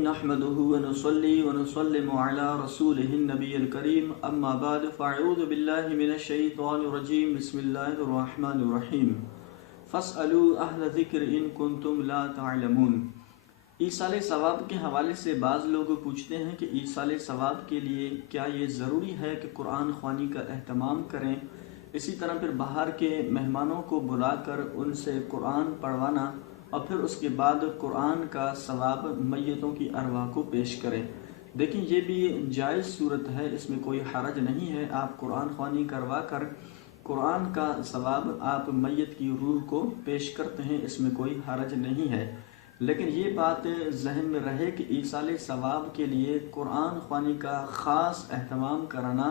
نحمده ونصلي ونسلم على رسوله النبي الكريم اما بعد فاعوذ بالله من الشيطان الرجيم بسم الله الرحمن الرحيم فاسألوا اهل الذکر ان کنتم لا تعلمون۔ ایصال ثواب کے حوالے سے بعض لوگ پوچھتے ہیں کہ ایصال ثواب کے لیے کیا یہ ضروری ہے کہ قرآن خوانی کا اہتمام کریں، اسی طرح پھر باہر کے مہمانوں کو بلا کر ان سے قرآن پڑھوانا اور پھر اس کے بعد قرآن کا ثواب میتوں کی ارواح کو پیش کریں۔ دیکھیں یہ بھی جائز صورت ہے، اس میں کوئی حرج نہیں ہے، آپ قرآن خوانی کروا کر قرآن کا ثواب آپ میت کی روح کو پیش کرتے ہیں، اس میں کوئی حرج نہیں ہے۔ لیکن یہ بات ذہن میں رہے کہ ایصال ثواب کے لیے قرآن خوانی کا خاص اہتمام کرانا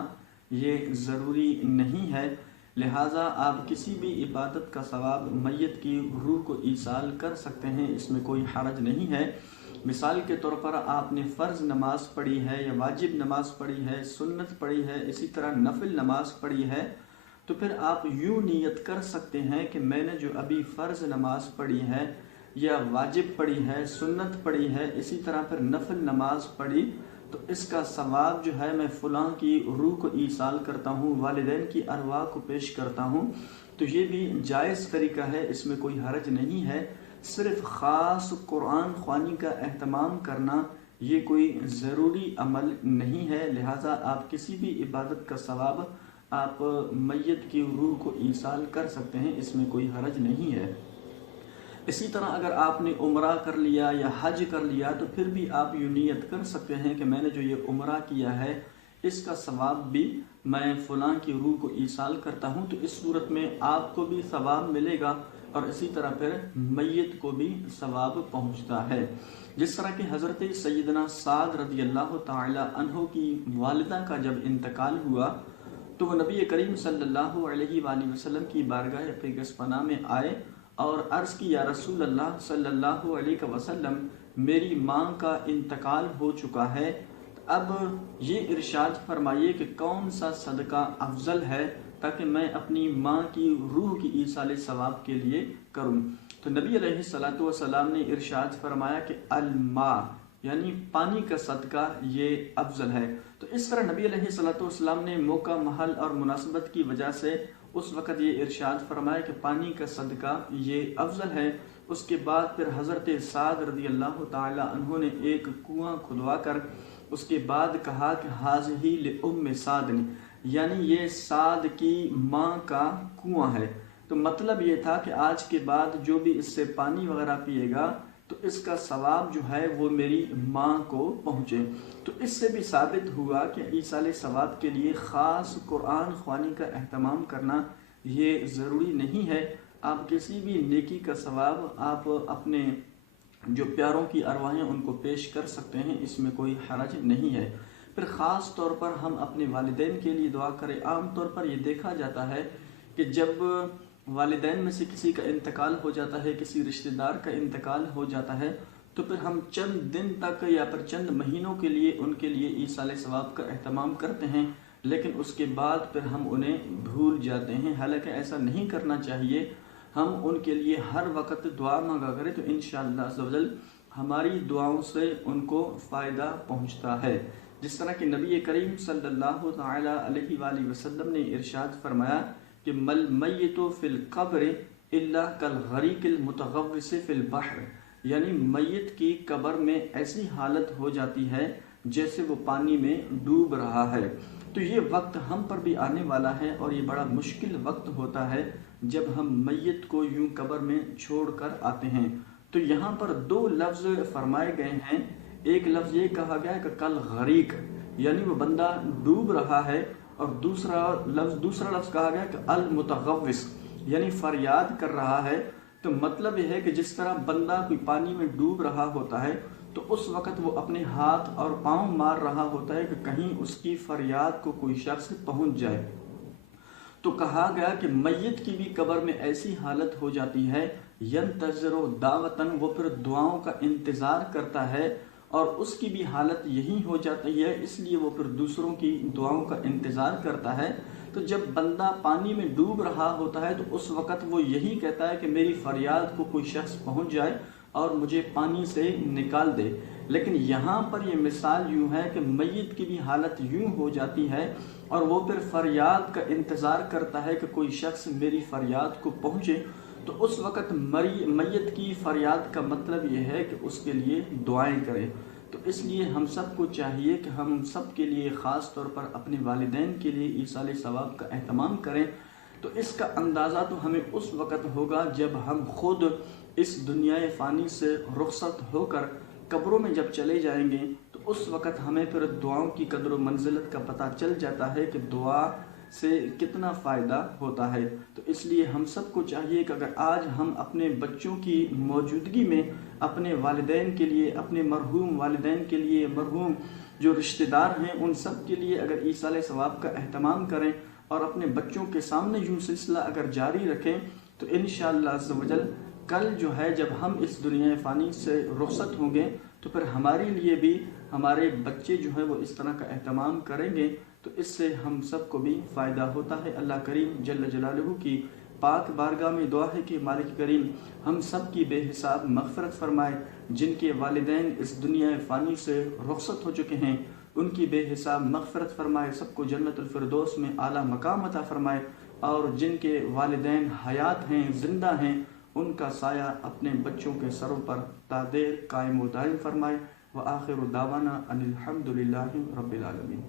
یہ ضروری نہیں ہے، لہٰذا آپ کسی بھی عبادت کا ثواب میت کی روح کو ایصال کر سکتے ہیں، اس میں کوئی حرج نہیں ہے۔ مثال کے طور پر آپ نے فرض نماز پڑھی ہے یا واجب نماز پڑھی ہے، سنت پڑھی ہے، اسی طرح نفل نماز پڑھی ہے، تو پھر آپ یوں نیت کر سکتے ہیں کہ میں نے جو ابھی فرض نماز پڑھی ہے یا واجب پڑھی ہے، سنت پڑھی ہے، اسی طرح پھر نفل نماز پڑھی، تو اس کا ثواب جو ہے میں فلاں کی روح کو ایصال کرتا ہوں، والدین کی ارواح کو پیش کرتا ہوں، تو یہ بھی جائز طریقہ ہے، اس میں کوئی حرج نہیں ہے۔ صرف خاص قرآن خوانی کا اہتمام کرنا یہ کوئی ضروری عمل نہیں ہے، لہٰذا آپ کسی بھی عبادت کا ثواب آپ میت کی روح کو ایصال کر سکتے ہیں، اس میں کوئی حرج نہیں ہے۔ اسی طرح اگر آپ نے عمرہ کر لیا یا حج کر لیا تو پھر بھی آپ یوں نیت کر سکتے ہیں کہ میں نے جو یہ عمرہ کیا ہے اس کا ثواب بھی میں فلاں کی روح کو ایصال کرتا ہوں، تو اس صورت میں آپ کو بھی ثواب ملے گا اور اسی طرح پھر میت کو بھی ثواب پہنچتا ہے۔ جس طرح کہ حضرت سیدنا سعد رضی اللہ تعالی عنہ کی والدہ کا جب انتقال ہوا تو وہ نبی کریم صلی اللہ علیہ وآلہ وسلم کی بارگاہ پاک میں آئے اور عرض کی یا رسول اللہ صلی اللہ علیہ وسلم میری ماں کا انتقال ہو چکا ہے، اب یہ ارشاد فرمائیے کہ کون سا صدقہ افضل ہے تاکہ میں اپنی ماں کی روح کی ایصال ثواب کے لیے کروں۔ تو نبی علیہ الصلوۃ والسلام نے ارشاد فرمایا کہ الماء یعنی پانی کا صدقہ یہ افضل ہے۔ تو اس طرح نبی علیہ الصلوۃ والسلام نے موقع محل اور مناسبت کی وجہ سے اس وقت یہ ارشاد فرمایا کہ پانی کا صدقہ یہ افضل ہے۔ اس کے بعد پھر حضرت سعد رضی اللہ تعالی عنہ نے ایک کنواں کھدوا کر اس کے بعد کہا کہ ھذہ لأم سعد، یعنی یہ سعد کی ماں کا کنواں ہے۔ تو مطلب یہ تھا کہ آج کے بعد جو بھی اس سے پانی وغیرہ پیے گا تو اس کا ثواب جو ہے وہ میری ماں کو پہنچے۔ تو اس سے بھی ثابت ہوا کہ ایصال ثواب کے لیے خاص قرآن خوانی کا اہتمام کرنا یہ ضروری نہیں ہے، آپ کسی بھی نیکی کا ثواب آپ اپنے جو پیاروں کی ارواحیں ان کو پیش کر سکتے ہیں، اس میں کوئی حرج نہیں ہے۔ پھر خاص طور پر ہم اپنے والدین کے لیے دعا کریں۔ عام طور پر یہ دیکھا جاتا ہے کہ جب والدین میں سے کسی کا انتقال ہو جاتا ہے، کسی رشتہ دار کا انتقال ہو جاتا ہے، تو پھر ہم چند دن تک یا پھر چند مہینوں کے لیے ان کے لیے ایصال ثواب کا اہتمام کرتے ہیں، لیکن اس کے بعد پھر ہم انہیں بھول جاتے ہیں، حالانکہ ایسا نہیں کرنا چاہیے۔ ہم ان کے لیے ہر وقت دعا مانگا کریں تو انشاءاللہ عز و جل ہماری دعاؤں سے ان کو فائدہ پہنچتا ہے۔ جس طرح کہ نبی کریم صلی اللہ تعالی علیہ وآلہ وسلم نے ارشاد فرمایا کہ مل میت فی القبر الا کالغریق المتغوص فی البحر، یعنی میت کی قبر میں ایسی حالت ہو جاتی ہے جیسے وہ پانی میں ڈوب رہا ہے۔ تو یہ وقت ہم پر بھی آنے والا ہے اور یہ بڑا مشکل وقت ہوتا ہے جب ہم میت کو یوں قبر میں چھوڑ کر آتے ہیں۔ تو یہاں پر دو لفظ فرمائے گئے ہیں، ایک لفظ یہ کہا گیا ہے کہ کالغریق یعنی وہ بندہ ڈوب رہا ہے، اور دوسرا لفظ کہا گیا کہ المتغوص یعنی فریاد کر رہا ہے۔ تو مطلب یہ ہے کہ جس طرح بندہ کوئی پانی میں ڈوب رہا ہوتا ہے تو اس وقت وہ اپنے ہاتھ اور پاؤں مار رہا ہوتا ہے کہ کہیں اس کی فریاد کو کوئی شخص پہنچ جائے۔ تو کہا گیا کہ میت کی بھی قبر میں ایسی حالت ہو جاتی ہے، ینتظر دعوتاً، وہ پھر دعاؤں کا انتظار کرتا ہے، اور اس کی بھی حالت یہی ہو جاتی ہے، اس لیے وہ پھر دوسروں کی دعاؤں کا انتظار کرتا ہے۔ تو جب بندہ پانی میں ڈوب رہا ہوتا ہے تو اس وقت وہ یہی کہتا ہے کہ میری فریاد کو کوئی شخص پہنچ جائے اور مجھے پانی سے نکال دے۔ لیکن یہاں پر یہ مثال یوں ہے کہ میت کی بھی حالت یوں ہو جاتی ہے اور وہ پھر فریاد کا انتظار کرتا ہے کہ کوئی شخص میری فریاد کو پہنچے، تو اس وقت میت کی فریاد کا مطلب یہ ہے کہ اس کے لیے دعائیں کرے۔ تو اس لیے ہم سب کو چاہیے کہ ہم سب کے لیے خاص طور پر اپنے والدین کے لیے ایصال ثواب کا اہتمام کریں۔ تو اس کا اندازہ تو ہمیں اس وقت ہوگا جب ہم خود اس دنیا فانی سے رخصت ہو کر قبروں میں جب چلے جائیں گے، تو اس وقت ہمیں پھر دعاؤں کی قدر و منزلت کا پتہ چل جاتا ہے کہ دعا سے کتنا فائدہ ہوتا ہے۔ تو اس لیے ہم سب کو چاہیے کہ اگر آج ہم اپنے بچوں کی موجودگی میں اپنے والدین کے لیے، اپنے مرحوم والدین کے لیے، مرحوم جو رشتہ دار ہیں ان سب کے لیے اگر ایصال ثواب کا اہتمام کریں اور اپنے بچوں کے سامنے یوں سلسلہ اگر جاری رکھیں، تو انشاءاللہ عز و جل کل جو ہے جب ہم اس دنیا فانی سے رخصت ہوں گے تو پھر ہمارے لیے بھی ہمارے بچے جو ہیں وہ اس طرح کا اہتمام کریں گے، تو اس سے ہم سب کو بھی فائدہ ہوتا ہے۔ اللہ کریم جل جلالہ کی پاک بارگاہ میں دعا ہے کہ مالک کریم ہم سب کی بے حساب مغفرت فرمائے، جن کے والدین اس دنیا فانی سے رخصت ہو چکے ہیں ان کی بے حساب مغفرت فرمائے، سب کو جنت الفردوس میں اعلیٰ مقام عطا فرمائے، اور جن کے والدین حیات ہیں، زندہ ہیں، ان کا سایہ اپنے بچوں کے سروں پر تا دیر قائم و دائم فرمائے۔ وآخر دعوانا ان الحمد للہ رب العالمین۔